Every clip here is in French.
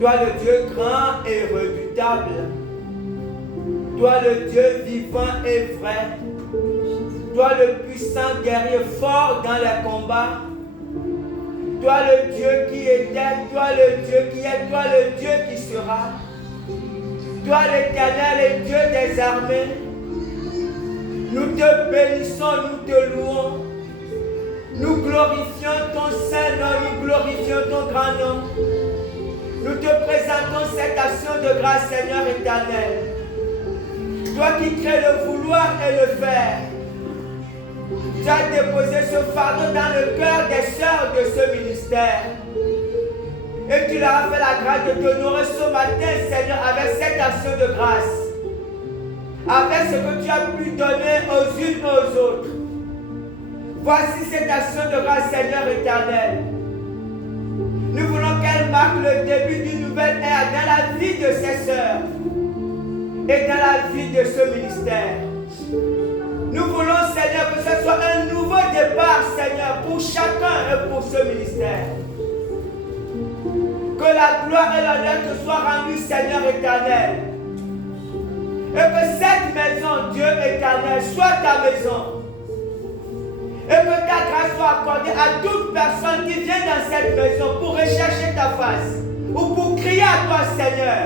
Toi le Dieu grand et redoutable, toi le Dieu vivant et vrai, toi le puissant guerrier fort dans les combats, toi le Dieu qui était, toi le Dieu qui est, toi le Dieu qui sera, toi l'Éternel et Dieu des armées, nous te bénissons, nous te louons, nous glorifions ton saint nom, nous glorifions ton grand nom. Nous te présentons cette action de grâce, Seigneur éternel. Toi qui crées le vouloir et le faire, tu as déposé ce fardeau dans le cœur des sœurs de ce ministère. Et tu leur as fait la grâce de t'honorer ce matin, Seigneur, avec cette action de grâce. Avec ce que tu as pu donner aux unes et aux autres. Voici cette action de grâce, Seigneur éternel. Nous voulons qu'elle marque le début d'une nouvelle ère dans la vie de ses sœurs et dans la vie de ce ministère. Nous voulons, Seigneur, que ce soit un nouveau départ, Seigneur, pour chacun et pour ce ministère. Que la gloire et l'honneur te soient rendus, Seigneur éternel. Et que cette maison, Dieu éternel, soit ta maison. Et que ta grâce soit accordée à toute personne qui vient dans cette maison pour rechercher ta face ou pour crier à toi, Seigneur.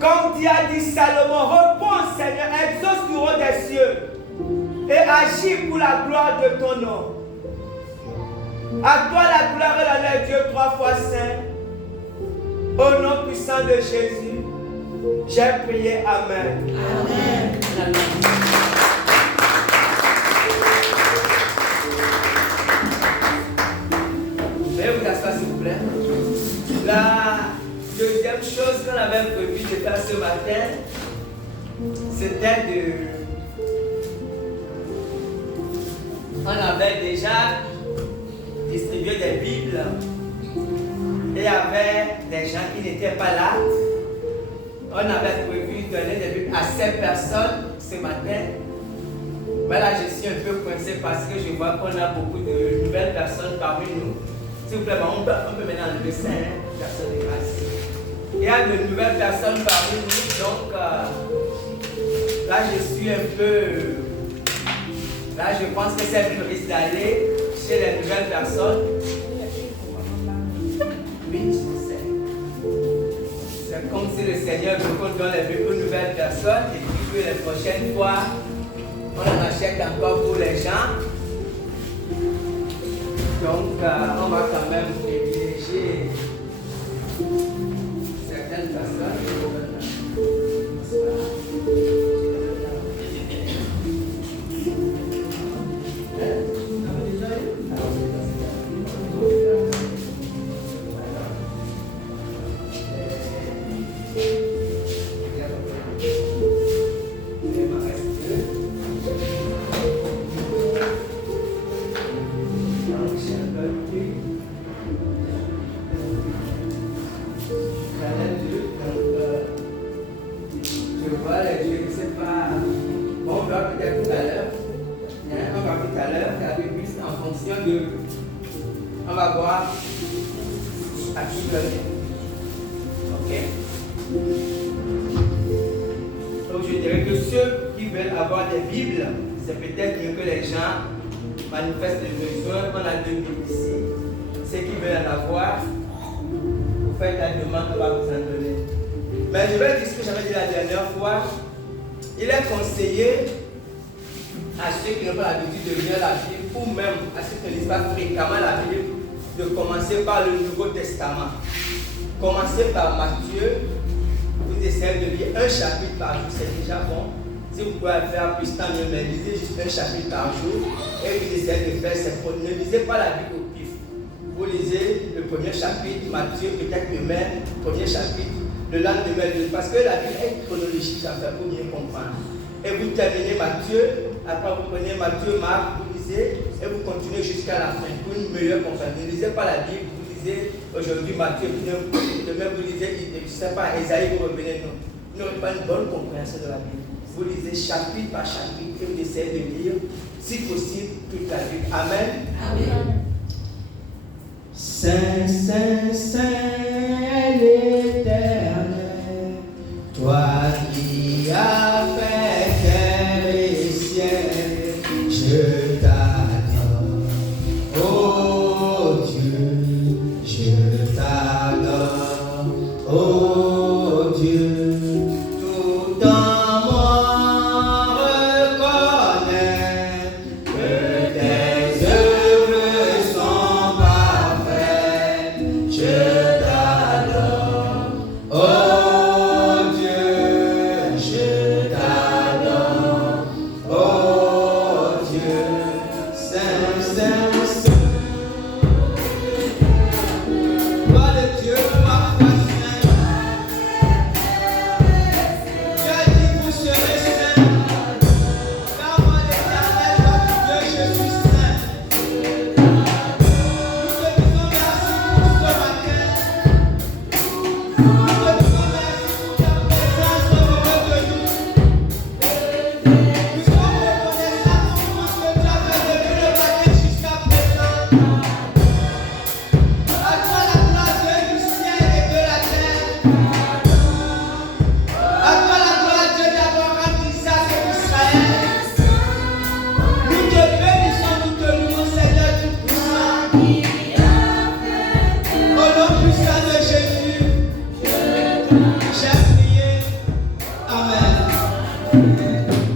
Comme tu as dit Salomon, réponds, Seigneur, exauce du haut des cieux et agis pour la gloire de ton nom. À toi la gloire et l'honneur, Dieu, 3 fois saint. Au nom puissant de Jésus, j'ai prié. Amen. Amen. Amen. Veuillez vous asseoir, s'il vous plaît. La deuxième chose qu'on avait prévu de faire ce matin, c'était de... On avait déjà distribué des Bibles et il y avait des gens qui n'étaient pas là. On avait prévu de donner des Bibles à 7 personnes ce matin. Mais là, je suis un peu coincé parce que je vois qu'on a beaucoup de nouvelles personnes parmi nous. S'il vous plaît, on peut maintenant enlever ça, hein, personne de grâce. Il y a de nouvelles personnes parmi nous, donc là, je suis un peu... Là, je pense que c'est une risque d'aller chez les nouvelles personnes. Oui, je sais. C'est comme si le Seigneur veut qu'on donne les Bibles aux nouvelles personnes et puis que les prochaines fois, on en achète encore pour les gens. Donc, on va quand même privilégier certaines personnes. question de... On va voir à qui veut bien. Ok. Donc je dirais que ceux qui veulent avoir des Bibles, c'est peut-être mieux que les gens manifestent le besoin. On a 2 Bibles ici. Ceux qui veulent en avoir, vous faites la demande, on va vous en donner. Mais je vais dire ce que j'avais dit la dernière fois. Il est conseillé à ceux qui n'ont pas l'habitude de lire la Bible, ou même à ceux qui ne lisent pas fréquemment la Bible, de commencer par le Nouveau Testament. Commencez par Matthieu. Vous essayez de lire un chapitre par jour, c'est déjà bon. Si vous pouvez faire plus tant mieux, mais lisez juste un chapitre par jour et vous essayez de faire ces produits. Ne lisez pas la Bible au pif. Vous lisez le premier chapitre, Matthieu, peut-être demain, premier chapitre, le lendemain, parce que la Bible est chronologique, ça fait pour bien comprendre. Et vous terminez Matthieu, après vous prenez Matthieu, Marc, vous lisez et vous continuez jusqu'à la fin pour une meilleure compréhension. Ne lisez pas la Bible, vous lisez aujourd'hui Matthieu, demain vous lisez, je ne sais pas, Esaïe, vous revenez, non. Vous n'aurez pas une bonne compréhension de la Bible. Vous lisez chapitre par chapitre et vous essayez de lire, si possible, toute la Bible. Amen. Amen. Saint, Saint, Saint l'Éternel, toi qui as fait terre et ciel, je t'adore, oh Dieu, je t'adore, oh Dieu, tout en moi reconnaît que tes œuvres sont parfaites, je t'adore, oh Dieu, je t'adore, oh Dieu, Saint, Saint, Saint. Gloire de Dieu, parfois saint. Tu as dit vous serez saint. Car moi l'Éternel, votre Dieu, je suis saint. Nous te disons merci pour ce matin. Nous te disons merci pour ta présence au milieu de nous. Nous sommes reconnaissants pour tout ce que tu as fait depuis le matin jusqu'à présent. À toi la gloire Dieu du ciel et de la terre. À toi la gloire Dieu d'Abraham, d'Isaac et d'Israël. Nous te bénissons, nous te louons, Seigneur Tout-Puissant. Au nom puissant de Jésus, j'ai prié. Amen.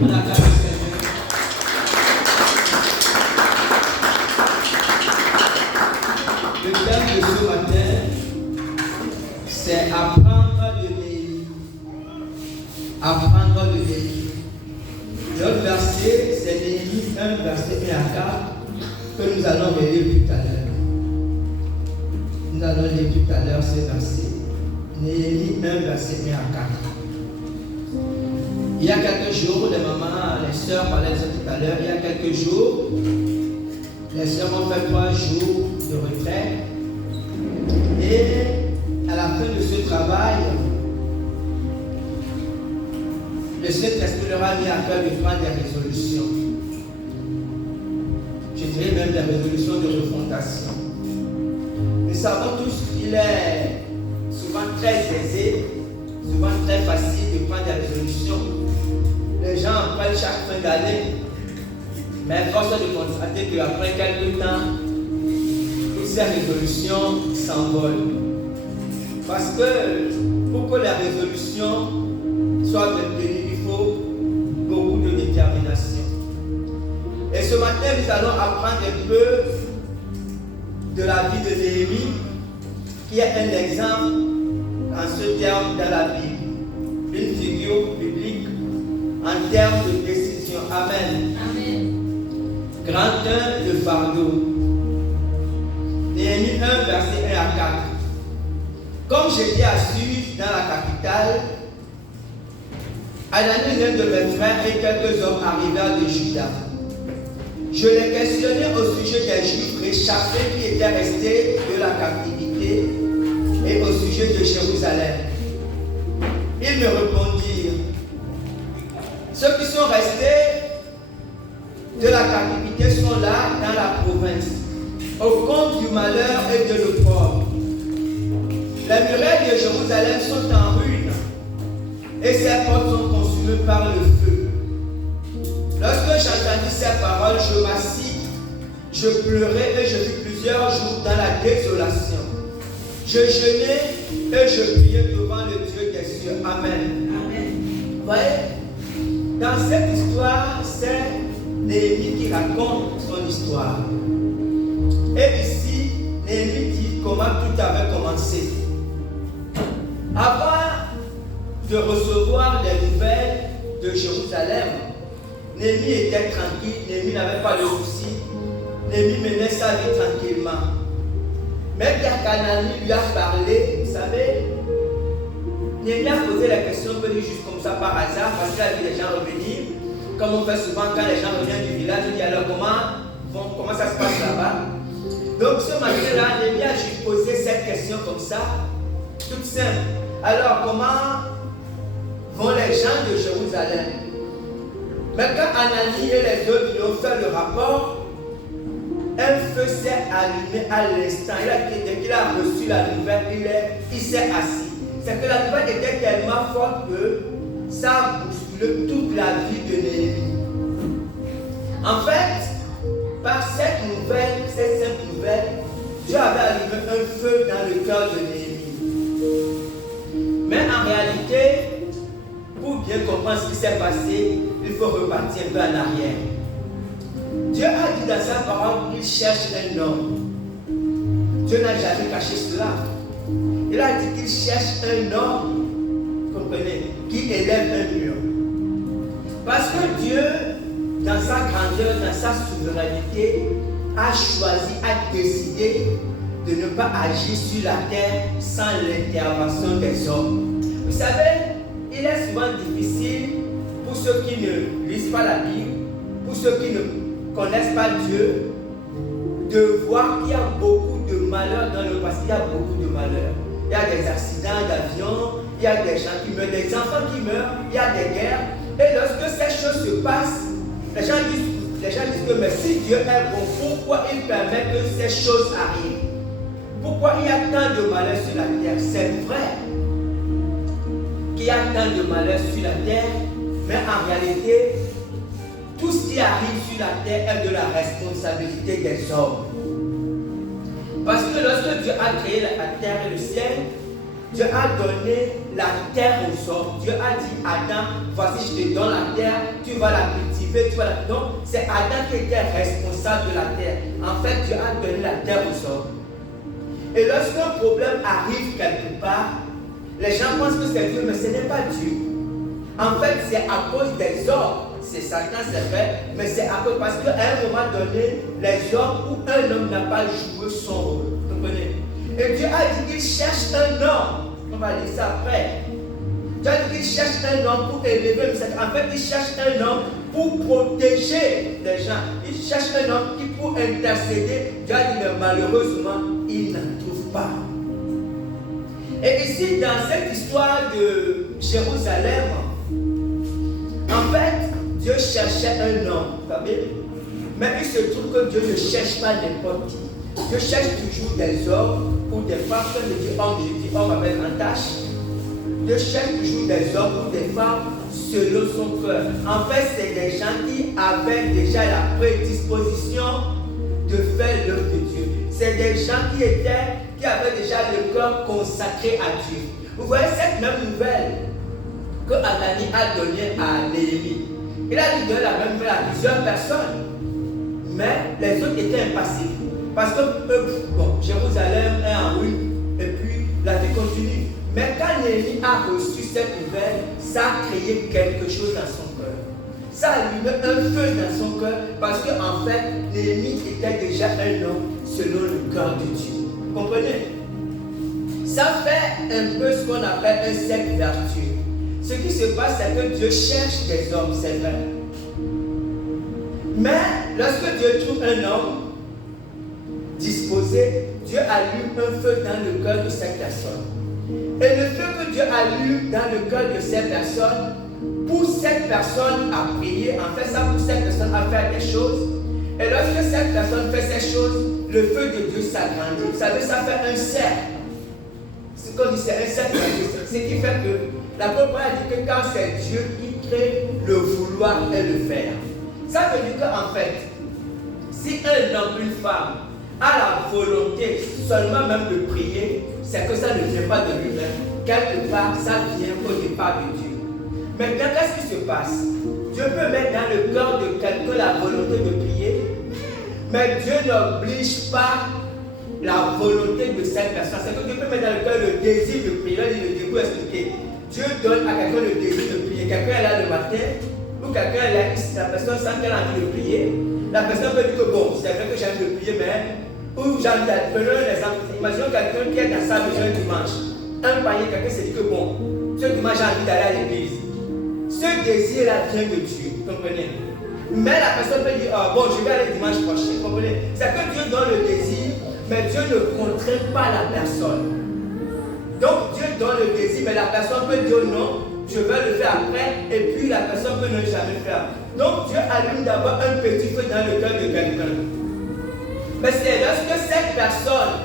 On acclame Seigneur. Le thème de ce matin, c'est apprendre de Néhémie. Apprendre de Néhémie. Notre verset, c'est Néhémie 1, verset 1 à 4, que nous allons lire tout à l'heure. Nous allons lire tout à l'heure ces versets. Néhémie 1, verset 1 à 4. Il y a quelques jours, les mamans, les sœurs parlaient de ça tout à l'heure. Il y a quelques jours, les sœurs ont fait 3 jours de retraite. Et à la fin de ce travail, le Saint-Esprit leur a mis à cœur de prendre des résolutions. Je dirais même des résolutions de refondation. Nous savons tous qu'il est souvent très aisé, souvent très facile de prendre des résolutions. Les gens en prennent chaque fin d'année. Mais force est de constater qu'après quelques temps, toutes ces résolutions s'envolent. Parce que pour que la résolution soit maintenue, il faut beaucoup de détermination. Et ce matin, nous allons apprendre un peu de la vie de Néhémie, qui est un exemple en ce terme dans la Bible. Une figure biblique en termes de décision. Amen. Amen. Grand 1, le fardeau. Néhémie 1, verset 1 à 4. Comme j'étais à Suse, dans la capitale, Hanani, l'un de mes frères, et quelques hommes arrivèrent de Juda. Je les questionnais au sujet des Juifs réchappés qui étaient restés de la captivité et au sujet de Jérusalem. Ils me répondirent: ceux qui sont restés de la captivité sont là dans la province, au compte du malheur et de l'opprobre. Les murailles de Jérusalem sont en ruine et ses portes sont consumées par le feu. Lorsque j'entendis ces paroles, je m'assis, je pleurais et je vis plusieurs jours dans la désolation. Je jeûnais et je priais devant le Dieu des cieux. Amen. Amen. Vous voyez, dans cette histoire, c'est Néhémie qui raconte son histoire. Et ici, Néhémie dit comment tout avait commencé. Avant de recevoir les nouvelles de Jérusalem, Néhémie était tranquille, Néhémie n'avait pas de soucis, Néhémie menait sa vie tranquillement. Mais Kanani lui a parlé, vous savez, Néhémie a posé la question venue juste comme ça par hasard, parce qu'il a vu les gens revenir, comme on fait souvent quand les gens reviennent du village, on dit alors comment ça se passe là-bas. Donc ce matin-là, Néhémie a juste posé cette question comme ça, toute simple. Alors comment vont les gens de Jérusalem? Mais quand Anani et les autres lui ont fait le rapport, un feu s'est allumé à l'instant. Dès qu'il a reçu la nouvelle, il s'est assis. C'est que la nouvelle était tellement forte que ça a bousculé toute la vie de Néhémie. En fait, par cette simple nouvelle, Dieu avait allumé un feu dans le cœur de Néhémie. Mais en réalité, pour bien comprendre ce qui s'est passé, il faut repartir un peu en arrière. Dieu a dit dans sa parole qu'il cherche un homme. Dieu n'a jamais caché cela. Il a dit qu'il cherche un homme, comprenez, qui élève un mur. Parce que Dieu, dans sa grandeur, dans sa souveraineté, a choisi, a décidé de ne pas agir sur la terre sans l'intervention des hommes. Vous savez, il est souvent difficile pour ceux qui ne lisent pas la Bible, pour ceux qui ne connaissent pas Dieu, de voir qu'il y a beaucoup de malheurs dans le passé. Il y a beaucoup de malheurs. Il y a des accidents d'avion, il y a des gens qui meurent, des enfants qui meurent, il y a des guerres. Et lorsque ces choses se passent, les gens disent que mais si Dieu est bon, pourquoi il permet que ces choses arrivent? Pourquoi il y a tant de malheurs sur la terre? C'est vrai qu'il y a tant de malheurs sur la terre, mais en réalité, tout ce qui arrive sur la terre est de la responsabilité des hommes. Parce que lorsque Dieu a créé la terre et le ciel, Dieu a donné la terre aux hommes. Dieu a dit à Adam, voici je te donne la terre, tu vas la cultiver, tu vas la... Donc c'est Adam qui était responsable de la terre. En fait, Dieu a donné la terre aux hommes. Et lorsqu'un problème arrive quelque part, les gens pensent que c'est Dieu, mais ce n'est pas Dieu. En fait, c'est à cause des hommes. C'est Satan, c'est vrai, mais c'est à cause parce qu'à un moment donné, les hommes ou un homme n'a pas joué son rôle. Vous comprenez? Et Dieu a dit qu'il cherche un homme. On va lire ça après. Dieu a dit qu'il cherche un homme pour élever. En fait, il cherche un homme pour protéger les gens. Il cherche un homme qui pour intercéder. Dieu a dit mais malheureusement, il n'en trouve pas. Et ici, dans cette histoire de Jérusalem, en fait, Dieu cherchait un homme, vous savez, mais il se trouve que Dieu ne cherche pas n'importe qui. Dieu cherche toujours des hommes ou des femmes. Quand je dis homme, je dis homme avec un tache. Dieu cherche toujours des hommes ou des femmes selon son cœur. En fait, c'est des gens qui avaient déjà la prédisposition de faire l'œuvre de Dieu. C'est des gens qui avaient déjà le cœur consacré à Dieu. Vous voyez cette même nouvelle que Anani a donnée à Néhémie. Il a dit de la même nouvelle à plusieurs personnes. Mais les autres étaient impassifs. Parce que Jérusalem est en ruine. Et puis la vie continue. Mais quand Néhémie a reçu cette nouvelle, ça a créé quelque chose dans son cœur. Ça a allumé un feu dans son cœur. Parce qu'en fait, Néhémie était déjà un homme selon le cœur de Dieu. Vous comprenez? Ça fait un peu ce qu'on appelle un cercle vertueux. Ce qui se passe, c'est que Dieu cherche des hommes, c'est vrai. Mais lorsque Dieu trouve un homme disposé, Dieu allume un feu dans le cœur de cette personne. Et le feu que Dieu allume dans le cœur de cette personne, pousse cette personne à prier. En fait, ça pousse cette personne à faire des choses. Et lorsque cette personne fait ces choses, le feu de Dieu s'agrandit. Vous savez, ça fait un cercle. Ce qu'on dit, c'est un cercle. Ce qui fait que l'apôtre Paul a dit que quand c'est Dieu qui crée le vouloir et le faire. Ça veut dire qu'en fait, si un homme, une femme, a la volonté seulement même de prier, c'est que ça ne vient pas de lui-même. Quelque part, ça vient au départ de Dieu. Maintenant, qu'est-ce qui se passe? Dieu peut mettre dans le cœur de quelqu'un la volonté de prier, mais Dieu n'oblige pas la volonté de cette personne. C'est que Dieu peut mettre dans le cœur le désir de prier. Là, il le début expliqué. Dieu donne à quelqu'un le désir de prier. Quelqu'un est là le matin, ou quelqu'un est là, la personne sent qu'elle a envie de prier. La personne peut dire que bon, c'est vrai que j'ai envie de prier, mais ou j'ai envie d'aller. Prenons un exemple. Imaginons quelqu'un qui est dans sa maison un dimanche. Un panier, quelqu'un s'est dit que bon, ce dimanche j'ai envie d'aller à l'église. Ce désir-là vient de Dieu, comprenez? Mais la personne peut dire, oh, bon, je vais aller dimanche prochain, comprenez? C'est que Dieu donne le désir, mais Dieu ne contraint pas la personne. Donc Dieu donne le désir, mais la personne peut dire non, je vais le faire après, et puis la personne peut ne jamais le faire. Donc Dieu allume d'abord un petit feu dans le cœur de quelqu'un. Mais c'est lorsque cette personne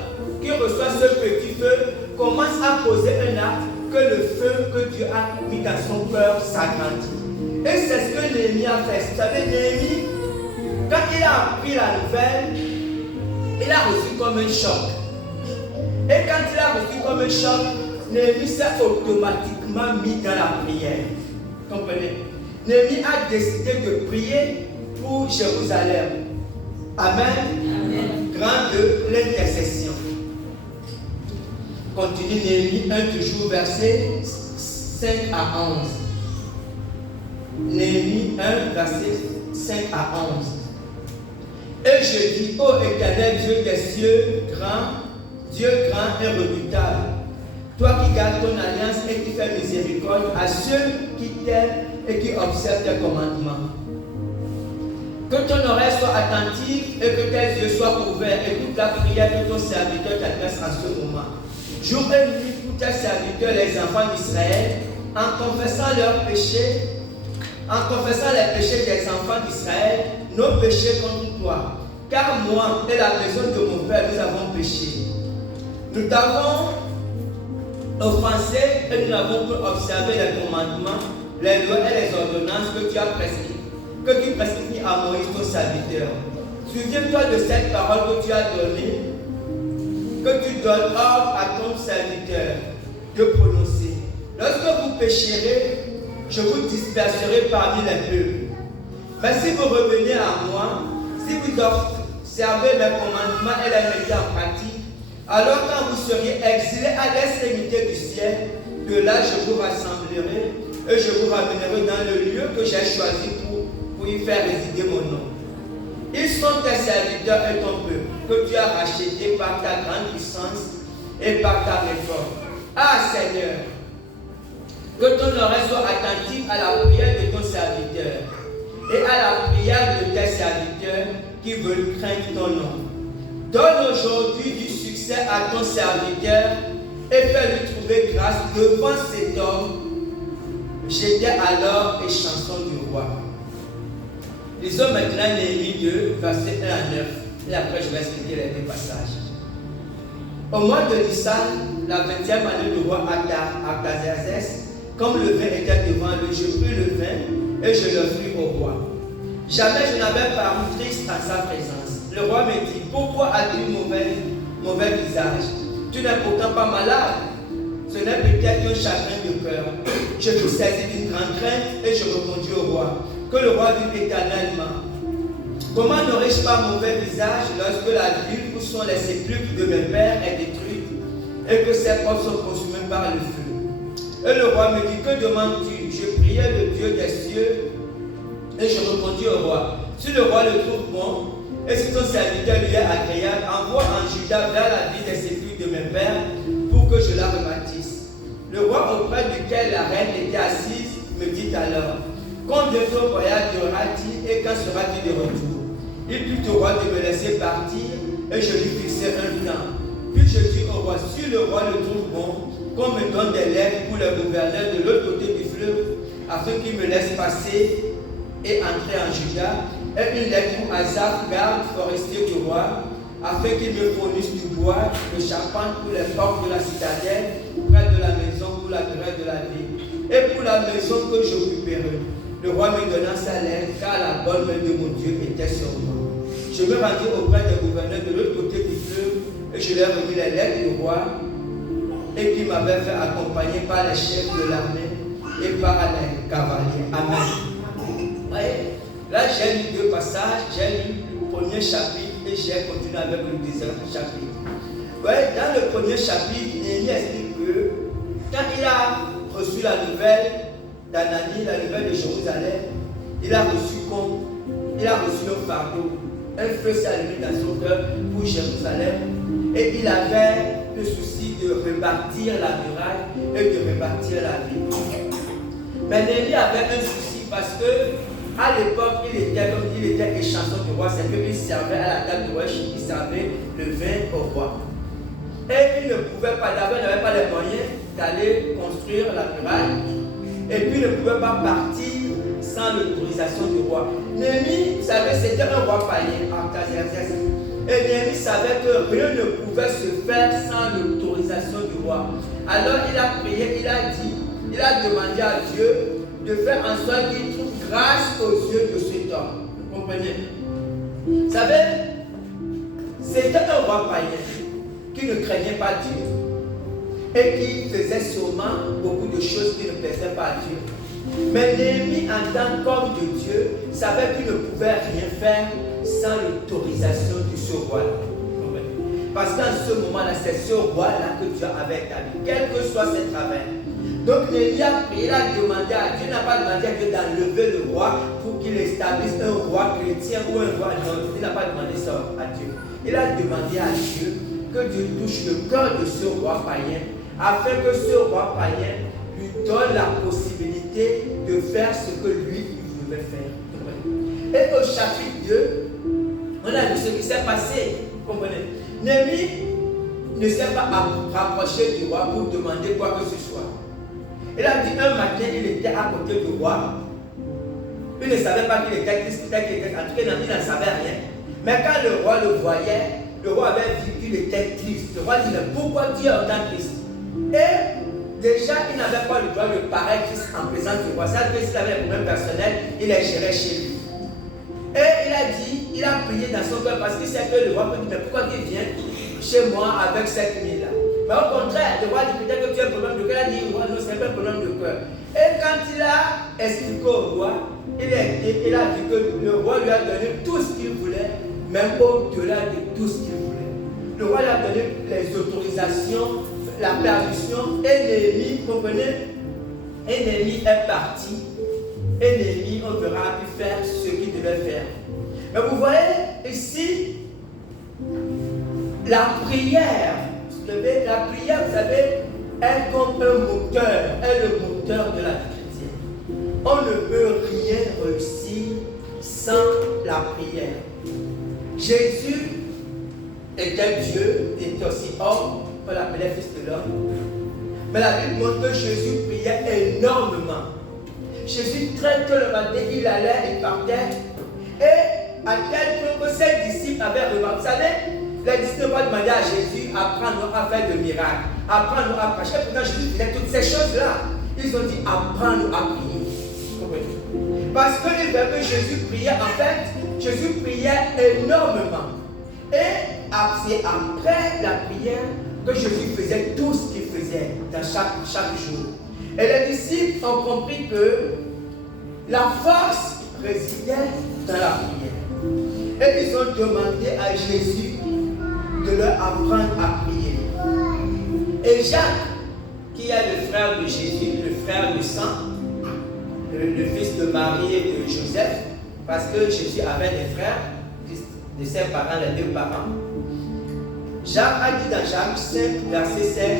qui reçoit ce petit feu commence à poser un acte, que le feu que Dieu a mis dans son cœur s'agrandit. Et c'est ce que Néhémie a fait. Vous savez, Néhémie, quand il a appris la nouvelle, il a reçu comme un choc. Et quand il a reçu comme un choc, Néhémie s'est automatiquement mis dans la prière. Comprenez? Néhémie a décidé de prier pour Jérusalem. Amen. Amen. Grande l'intercession. Continue Néhémie 1, toujours verset 5 à 11. Néhémie 1, verset 5 à 11. Et je dis, ô Éternel Dieu des cieux, Dieu grand et redoutable, toi qui gardes ton alliance et qui fais miséricorde à ceux qui t'aiment et qui observent tes commandements. Que ton oreille soit attentive et que tes yeux soient ouverts et toute la prière que ton serviteur t'adresse en ce moment. Jour et nuit pour tes serviteurs, les enfants d'Israël, en confessant leurs péchés, en confessant les péchés des enfants d'Israël, nos péchés contre toi. Car moi et la maison de mon père, nous avons péché. Nous t'avons offensé et nous n'avons pas observé les commandements, les lois et les ordonnances que tu as prescrites, que tu prescris à Moïse, ton serviteur. Souviens-toi de cette parole que tu as donnée, que tu donnes ordre à ton serviteur de prononcer. Lorsque vous pécherez, je vous disperserai parmi les peuples. Mais si vous revenez à moi, si vous observez mes commandements et les mettez en pratique, alors quand vous seriez exilés à l'extrémité du ciel, de là je vous rassemblerai et je vous ramènerai dans le lieu que j'ai choisi pour y faire résider mon nom. Ils sont tes serviteurs et ton peuple, que tu as racheté par ta grande puissance et par ta réforme. Ah Seigneur, que ton oreille soit attentive à la prière de ton serviteur et à la prière de tes serviteurs qui veulent craindre ton nom. Donne aujourd'hui du succès à ton serviteur et fais-lui trouver grâce devant cet homme. J'étais alors les chansons du roi. Lisons maintenant Néhémie 2, versets 1 à 9. Et après, je vais expliquer les deux passages. Au mois de Nissan, la 20e année du roi Artaxerxès, comme le vin était devant lui, je pris le vin et je l'offris au roi. Jamais je n'avais paru triste en sa présence. Le roi me dit, pourquoi as-tu mauvais visage? Tu n'es pourtant pas malade. Ce n'est peut-être qu'un chagrin de cœur. Je fus saisi d'une grande crainte et je répondis au roi, que le roi vit éternellement. Comment n'aurais-je pas mauvais visage lorsque la ville où sont les sépulcres de mes pères est détruite et que ses corps sont consumés par le feu? Et le roi me dit, que demandes-tu? Je priais le Dieu des cieux et je répondis au roi, si le roi le trouve bon et si ton serviteur lui est agréable, envoie en Juda vers la ville des sépulcres de mes pères pour que je la rebâtisse. Le roi auprès duquel la reine était assise me dit alors, combien ton voyage durera-t-il et quand seras-tu de retour? Il plut au roi de me laisser partir et je lui fixai un temps. Puis je dis au roi, si le roi le trouve bon, qu'on me donne des lettres pour le gouverneur de l'autre côté du fleuve, afin qu'il me laisse passer et entrer en Juda, et une lettre pour Asaph, garde forestier du roi, afin qu'il me fournisse du bois, de charpente pour les portes de la citadelle, près de la maison pour la durée de la vie, et pour la maison que j'occuperai. Le roi me donna sa lettre, car la bonne main de mon Dieu était sur moi. Je me rendis auprès des gouverneurs de l'autre côté du fleuve, et je leur remis les lettres du roi, et qui m'avait fait accompagner par les chefs de l'armée et par les cavaliers. Amen. Voyez, là j'ai lu deux passages, j'ai lu le premier chapitre et j'ai continué avec le deuxième chapitre. Voyez, dans le premier chapitre, Néhémie explique que quand il a reçu la nouvelle d'Anani, la nouvelle de Jérusalem, il a reçu le fardeau. Un feu s'est allumé dans son cœur pour Jérusalem et il avait le souci de rebâtir la muraille et de rebâtir la ville. Mais Néhémie avait un souci parce que à l'époque, il était échanson du roi, c'est qu'il servait à la table du roi, il servait le vin au roi. Et il ne pouvait pas, d'abord, il n'avait pas les moyens d'aller construire la muraille, et puis il ne pouvait pas partir sans l'autorisation du roi. Néhémie, vous savez, c'était un roi païen, Artaxerxès. Et Néhémie savait que rien ne pouvait se faire sans l'autorisation du roi. Alors il a prié, il a demandé à Dieu de faire en sorte qu'il trouve grâce aux yeux de cet homme. Vous comprenez? Vous savez, c'était un roi païen qui ne craignait pas Dieu et qui faisait sûrement beaucoup de choses qui ne plaisaient pas à Dieu. Mais Néhémie, en tant qu'homme de Dieu, savait qu'il ne pouvait rien faire sans l'autorisation de ce roi-là. Parce qu'en ce moment-là, c'est ce roi-là que Dieu avait établi, quel que soit ses travers. Donc Néhémie a prié, il a demandé à Dieu, il n'a pas demandé à Dieu d'enlever le roi pour qu'il établisse un roi chrétien ou un roi non. Il n'a pas demandé ça à Dieu. Il a demandé à Dieu que Dieu touche le cœur de ce roi païen, afin que ce roi païen lui donne la possibilité de faire ce que lui il voulait faire. Et au chapitre 2, on a vu ce qui s'est passé. Comprenez? Néhémie ne s'est pas rapproché du roi pour demander quoi que ce soit. Il a dit un matin, il était à côté du roi. Il ne savait pas qu'il était triste, en tout cas, il n'en savait rien. Mais quand le roi le voyait, le roi avait dit qu'il était triste. Le roi dit, mais pourquoi tu es autant triste? Et déjà, il n'avait pas le droit de paraître triste en présence du roi. Ça veut dire qu'il avait un problème personnel, il les gérait chez lui. Et il a prié dans son cœur parce qu'il sait que le roi peut dire, mais pourquoi tu viens chez moi avec cette nuit-là? Mais au contraire, le roi dit peut-être que tu as un problème de cœur. Il a dit, roi, non, c'est pas un problème de cœur. Et quand il a expliqué au roi, il a dit que le roi lui a donné tout ce qu'il voulait, même au-delà de tout ce qu'il voulait. Le roi lui a donné les autorisations, la permission, et Néhémie, comprenez? Et Néhémie est parti. Et Néhémie, on verra, pu faire ce qu'il devait faire. Mais vous voyez ici, la prière, vous savez, est comme un moteur, est le moteur de la vie chrétienne. On ne peut rien réussir sans la prière. Jésus était Dieu, était aussi homme, on l'appelait fils de l'homme. Mais la Bible montre que Jésus priait énormément. Jésus, très tôt le matin, il allait, il partait. Et à tel point que ses disciples avaient remarqué. Vous savez, les disciples n'ont pas demandé à Jésus apprends-nous à faire de miracles, apprends-nous à prêcher. Pourtant, Jésus faisait toutes ces choses-là. Ils ont dit apprends-nous à prier. Parce qu'ils voyaient que Jésus priait, en fait, Jésus priait énormément. Et c'est après la prière que Jésus faisait tout ce qu'il faisait dans chaque jour. Et les disciples ont compris que la force résidait dans la prière. Et ils ont demandé à Jésus de leur apprendre à prier. Et Jacques, qui est le frère de Jésus, le frère de sang, le fils de Marie et de Joseph, parce que Jésus avait des frères, de ses parents, les deux parents. Jacques a dit dans Jacques 5, verset 16,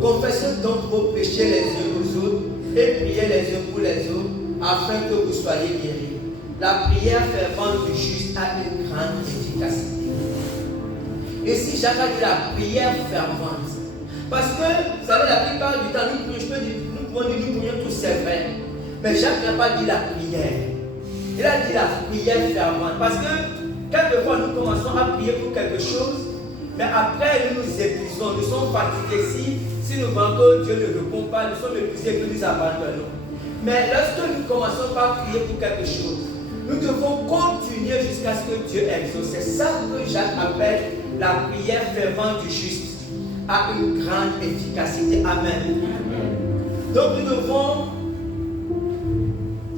confessez donc vos péchés les uns aux autres et priez les uns pour les autres afin que vous soyez guéris. La prière fervente du juste a une grande efficacité. Et si Jacques a dit la prière fervente, parce que, vous savez, la plupart du temps, nous pouvons dire, nous prions tous, c'est vrai. Mais Jacques n'a pas dit la prière. Il a dit la prière fervente. Parce que quelquefois nous commençons à prier pour quelque chose, mais après nous nous épuisons, nous sommes fatigués. Si nous voyons que Dieu ne répond pas, nous sommes épuisés et nous abandonnons. Mais lorsque nous commençons par prier pour quelque chose, nous devons continuer jusqu'à ce que Dieu exauce. C'est ça que Jacques appelle la prière fervente du juste, a une grande efficacité. Amen. Donc nous devons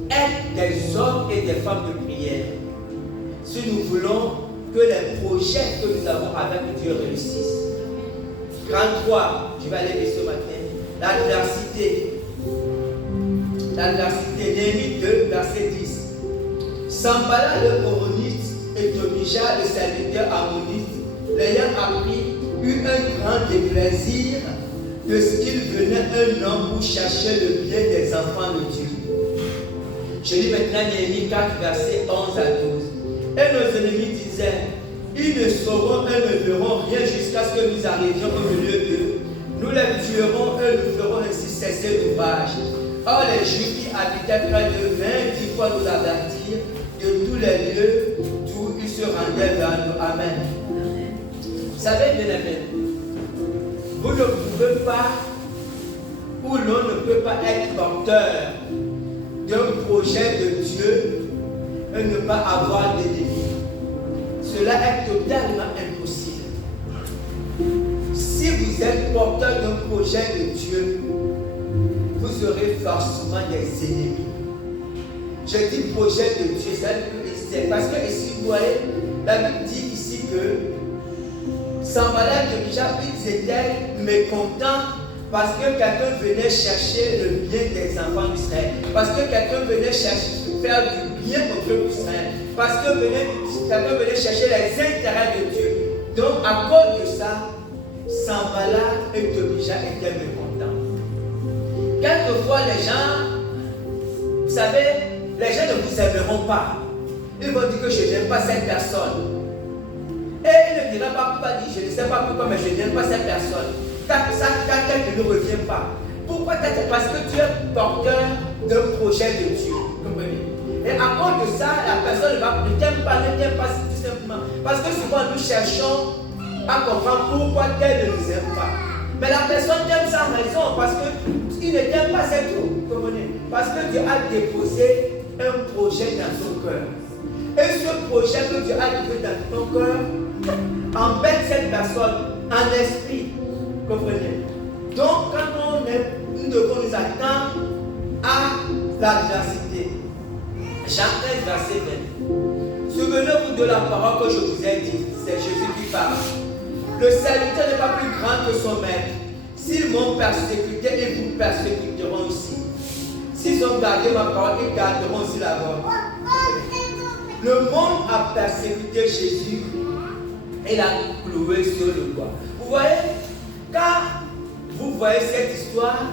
être des hommes et des femmes de prière si nous voulons que les projets que nous avons avec Dieu réussissent. 33, je vais aller lire ce matin. L'adversité. L'adversité, Néhémie 2, verset 10. Sanballat le Horonite et Tobija le serviteur ammonite, l'ayant appris, eut un grand déplaisir de ce qu'il venait un homme pour chercher le bien des enfants de Dieu. Je lis maintenant Néhémie 4, verset 11 à 12. Et nos ennemis disaient, ils ne sauront et ne verront rien jusqu'à ce que nous arrivions au milieu d'eux. Nous les tuerons et nous ferons ainsi cesser l'ouvrage. Or les Juifs qui habitaient près de 20 fois nous avertirent de tous les lieux d'où ils se rendaient vers nous. Amen. Vous savez, bien aimé, vous ne pouvez pas, ou l'on ne peut pas être porteur d'un projet de Dieu et ne pas avoir d'ennemis. Cela est totalement impossible. Si vous êtes porteur d'un projet de Dieu, vous aurez forcément des ennemis. Je dis projet de Dieu, c'est parce que ici, vous voyez, la Bible dit ici que Sanballat et Tobija, ils étaient mécontents parce que quelqu'un venait chercher le bien des enfants d'Israël. Parce que quelqu'un venait faire du bien au peuple d'Israël. Parce que quelqu'un venait chercher les intérêts de Dieu. Donc, à cause de ça, Sanballat et Tobija étaient mécontents. Quelquefois, les gens, vous savez, les gens ne vous aimeront pas. Ils vont dire que je n'aime pas cette personne. Et il ne dira pas pourquoi, je ne sais pas pourquoi, mais je n'aime pas cette personne. Ta tête ne revient pas. Pourquoi ta tête? Parce que tu es porteur d'un projet de Dieu. Comprenez? Et à cause de ça, la personne ne t'aime pas tout simplement. Parce que souvent nous cherchons à comprendre pourquoi elle ne nous aime pas. Mais la personne t'aime sans raison, parce qu'il ne t'aime pas, c'est tout. Comprenez? Parce que Dieu a déposé un projet dans son cœur. Et ce projet que Dieu a déposé dans ton cœur embête cette personne en esprit. Comprenez? Donc, quand nous devons nous attendre à l'adversité. Jean 13, verset 20. Souvenez-vous de la parole que je vous ai dit. C'est Jésus qui parle. Le serviteur n'est pas plus grand que son maître. S'ils m'ont persécuté, ils vous persécuteront aussi. S'ils ont gardé ma parole, ils garderont aussi la vôtre. Le monde a persécuté Jésus et l'a cloué sur le bois. Vous voyez, quand vous voyez cette histoire,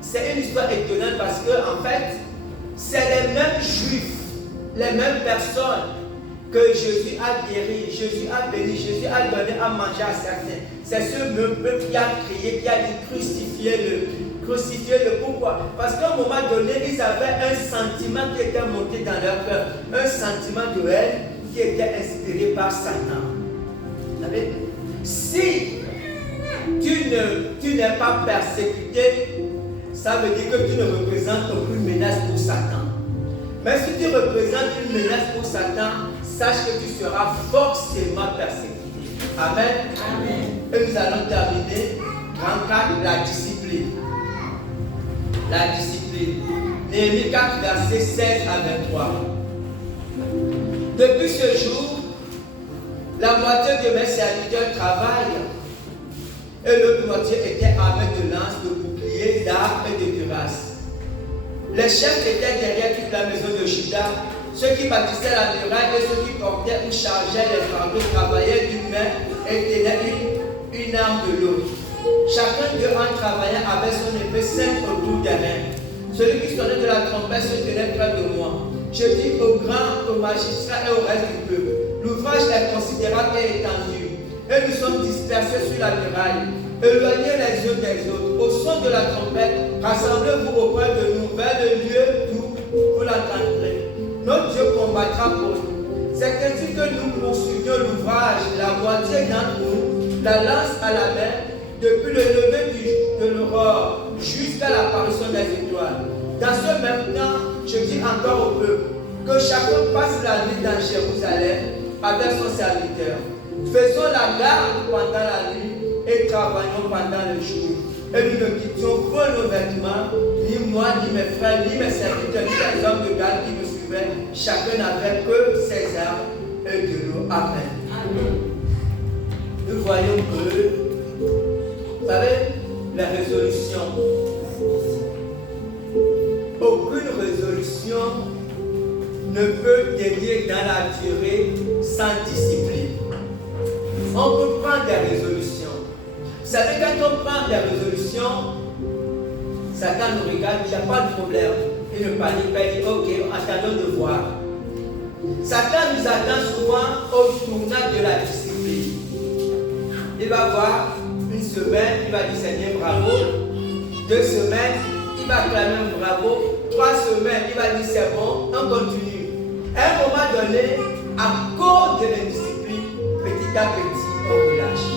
c'est une histoire étonnante parce que, en fait, c'est les mêmes juifs, les mêmes personnes que Jésus a guéri, Jésus a béni, Jésus a donné à manger à certains. C'est ce même peuple qui a crié, qui a dit crucifiez-le. Crucifiez-le. Pourquoi? Parce qu'à un moment donné, ils avaient un sentiment qui était monté dans leur cœur, un sentiment de haine qui était inspiré par Satan. Vous savez, si tu n'es pas persécuté, ça veut dire que tu ne représentes aucune menace pour Satan. Mais si tu représentes une menace pour Satan, sache que tu seras forcément persécuté. Amen. Amen. Et nous allons terminer. 34, la discipline. La discipline. Néhémie 4, versets 16 à 23. Depuis ce jour, la moitié de mes serviteurs travaillent et l'autre moitié était armée de lances, de boucliers, d'arcs et de cuirasses. Les chefs étaient derrière toute la maison de Juda. Ceux qui bâtissaient la muraille et ceux qui portaient ou chargeaient les fardeaux travaillaient d'une main et tenaient une arme de l'autre. Chacun d'eux en travaillant avait son épée ceinte autour des reins. Celui qui sonnait de la trompette se tenait près de moi. Je dis aux grands, aux magistrats et au reste du peuple, l'ouvrage est considérable et étendu. Et nous sommes dispersés sur la muraille. Éloignez les uns des autres. Au son de la trompette, rassemblez-vous auprès de nous vers le lieu d'où vous l'entendrez. notre Dieu combattra pour nous. C'est ainsi que nous poursuivions l'ouvrage, la moitié d'entre nous, la lance à la main, depuis le lever de l'aurore jusqu'à l'apparition des étoiles. Dans ce même temps, je dis encore au peuple que chacun passe la nuit dans Jérusalem avec son serviteur. Faisons la garde pendant la nuit et travaillons pendant le jour. Et nous ne quittions pas nos vêtements, ni moi, ni mes frères, ni mes serviteurs, ni les hommes de garde qui me suivaient. Chacun n'avait que ses armes et de l'eau. Amen. Amen. Nous voyons que, vous savez, les résolutions. Aucune résolution ne peut tenir dans la durée sans discipline. On peut prendre des résolutions. Vous savez, quand on prend des résolutions, Satan nous regarde, il n'y a pas de problème. Il ne panique pas, il dit ok, attendons de voir. Satan nous attend souvent au tournant de la discipline. Il va voir une semaine, il va dire Seigneur, bravo. 2 semaines, il va clamer un bravo. 3 semaines, il va dire c'est bon, on continue. À un moment donné, à cause de l'indiscipline, petit à petit, on relâche.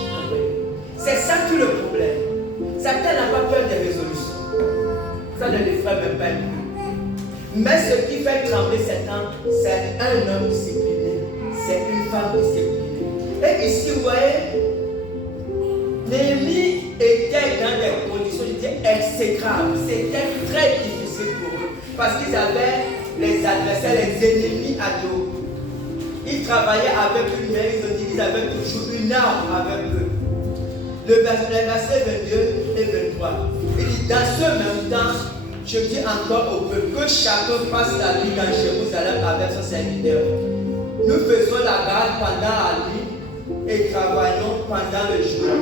C'est ça tout le problème. Satan n'a pas peur des résolutions. Ça ne les ferait même pas un peu. Mais ce qui fait trembler Satan, c'est un homme discipliné. C'est une femme disciplinée. Et ici, vous voyez, Néhémie était dans des conditions exécrables. C'était très difficile pour eux. Parce qu'ils avaient les adversaires, les ennemis à dos. Ils travaillaient avec une main, ils avaient toujours une arme avec eux. Le verset 22 et 23. Il dit, dans ce même temps, je dis encore au peuple que chacun passe la nuit dans Jérusalem avec son serviteur. Nous faisons la garde pendant la nuit et travaillons pendant le jour.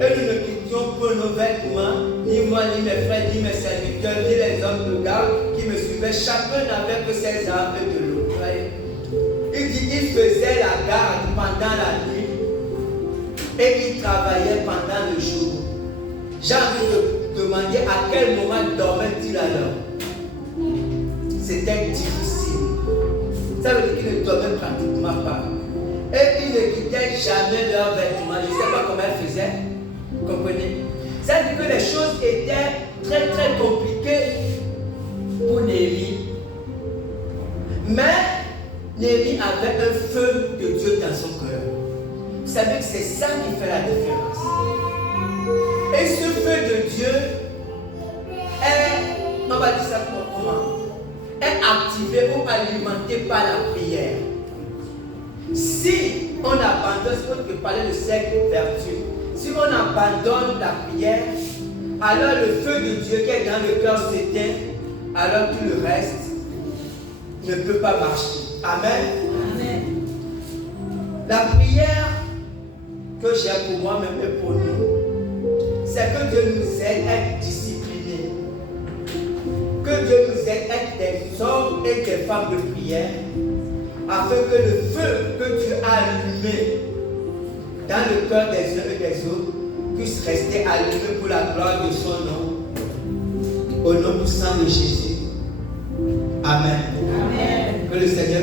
Et nous ne quittions pas nos vêtements, ni moi, ni mes frères, ni mes serviteurs, ni les hommes de garde qui me suivaient. Chacun n'avait que ses armes et de l'eau. Il dit qu'il faisait la garde pendant la nuit et il travaillait pendant le jour. J'ai envie de demander à quel moment dormait-il alors? C'était difficile. Ça veut dire qu'il ne dormait pratiquement pas. Et ils ne quittaient jamais leurs vêtements. Je ne sais pas comment ils faisaient. Vous comprenez? Ça veut dire que les choses étaient très très compliquées pour Néhémie. Mais Néhémie avait un feu de Dieu dans son cœur. Vous savez que c'est ça qui fait la différence. Et ce feu de Dieu est, on va dire ça comment, est activé ou alimenté par la prière. Si on abandonne, c'est ce que parlait le cercle vertu. Si on abandonne la prière, alors le feu de Dieu qui est dans le cœur s'éteint, alors tout le reste ne peut pas marcher. Amen. Amen. La prière que j'ai pour moi-même et pour nous, c'est que Dieu nous aide à être disciplinés. Que Dieu nous aide à être des hommes et des femmes de prière, afin que le feu que Dieu a allumé dans le cœur des uns et des autres puisse rester allumé pour la gloire de son nom. Au nom puissant de Jésus. Amen. Amen. Que le Seigneur